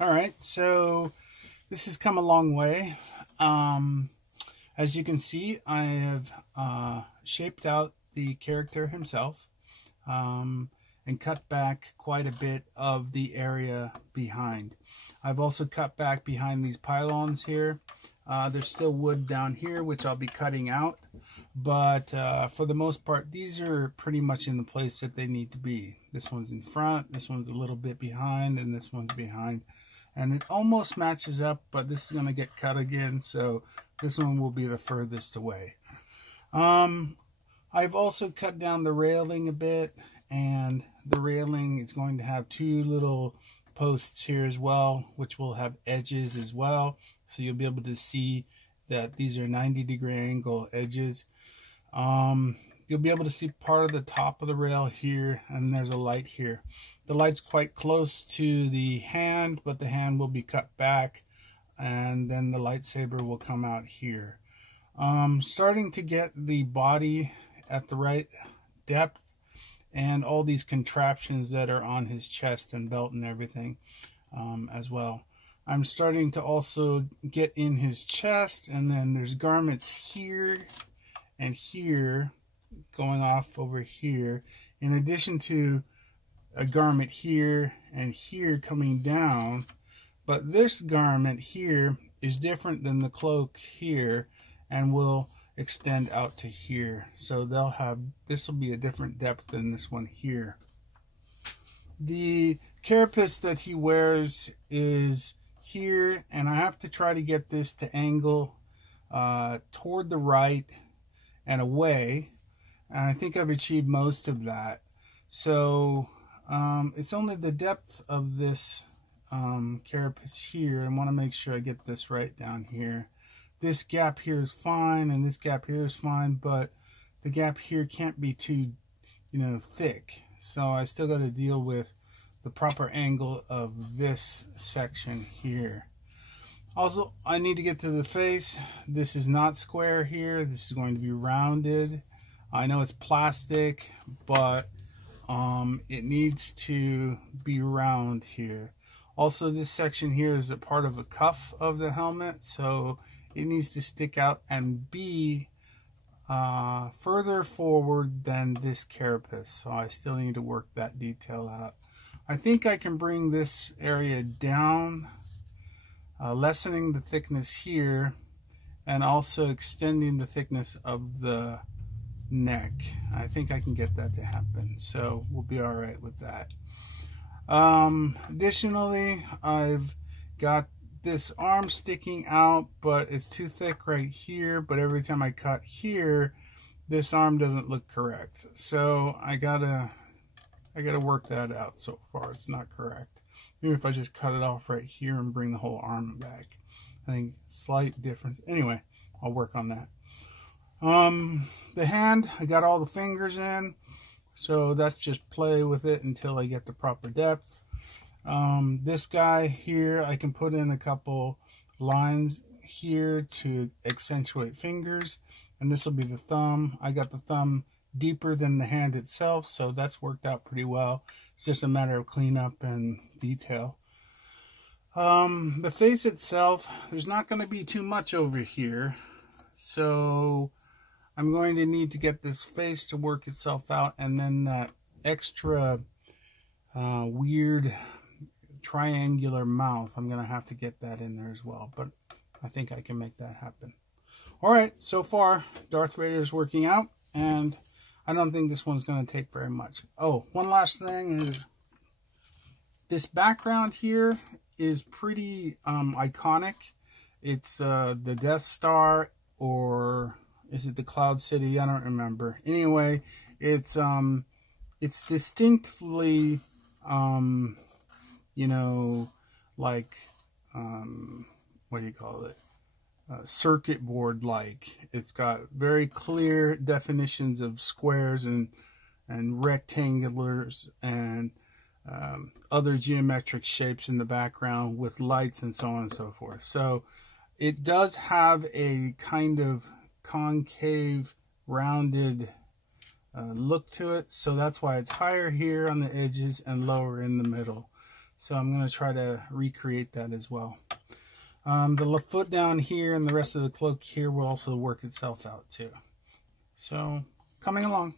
All right, so this has come a long way. Um, as you can see, I have shaped out the character himself um, and cut back quite a bit of the area behind. I've also cut back behind these pylons here. There's still wood down here, which I'll be cutting out. But for the most part, these are pretty much in the place that they need to be. This one's in front, this one's a little bit behind, and this one's behind. And it almost matches up, but this is going to get cut again, so this one will be the furthest away. Um, I've also cut down the railing a bit, and the railing is going to have two little posts here as well, which will have edges as well. So you'll be able to see that these are 90-degree angle edges. You'll be able to see part of the top of the rail here, and there's a light here. The light's quite close to the hand, but the hand will be cut back, and then the lightsaber will come out here. Starting to get the body at the right depth and all these contraptions that are on his chest and belt and everything as well. I'm starting to also get in his chest, and then there's garments here and here going off over here, in addition to a garment here and here coming down. But this garment here is different than the cloak here and will extend out to here. So they'll have, this will be a different depth than this one here. The carapace that he wears is here, and I have to try to get this to angle toward the right and away. And I think I've achieved most of that. So it's only the depth of this carapace here. I want to make sure I get this right down here. This gap here is fine, and this gap here is fine, but the gap here can't be too, thick. So I still got to deal with the proper angle of this section here. Also, I need to get to the face. This is not square here. This is going to be rounded. I know it's plastic, but it needs to be round here. Also, this section here is a part of a cuff of the helmet, so it needs to stick out and be further forward than this carapace. So I still need to work that detail out. I think I can bring this area down, lessening the thickness here, and also extending the thickness of the neck. I think I can get that to happen, so we'll be all right with that. Additionally, I've got this arm sticking out, but it's too thick right here, but every time I cut here, this arm doesn't look correct. So I gotta work that out. So far it's not correct. Maybe if I just cut it off right here and bring the whole arm back. I think slight difference. Anyway, I'll work on that. The hand, I got all the fingers in, so that's just play with it until I get the proper depth. This guy here, I can put in a couple lines here to accentuate fingers, and this will be the thumb. I got the thumb deeper than the hand itself, so that's worked out pretty well. It's just a matter of cleanup and detail. The face itself, there's not going to be too much over here, so I'm going to need to get this face to work itself out, and then that extra weird triangular mouth, I'm going to have to get that in there as well, but I think I can make that happen. All right, so far Darth Vader is working out, and I don't think this one's going to take very much. Oh, one last thing is this background here is pretty iconic. It's the Death Star, or is it the Cloud City? I don't remember. Anyway, it's distinctly like what do you call it? Circuit board like. It's got very clear definitions of squares and rectangulars and other geometric shapes in the background with lights and so on and so forth. So it does have a kind of concave, rounded look to it. So that's why it's higher here on the edges and lower in the middle. So I'm going to try to recreate that as well. The foot down here and the rest of the cloak here will also work itself out too. So coming along.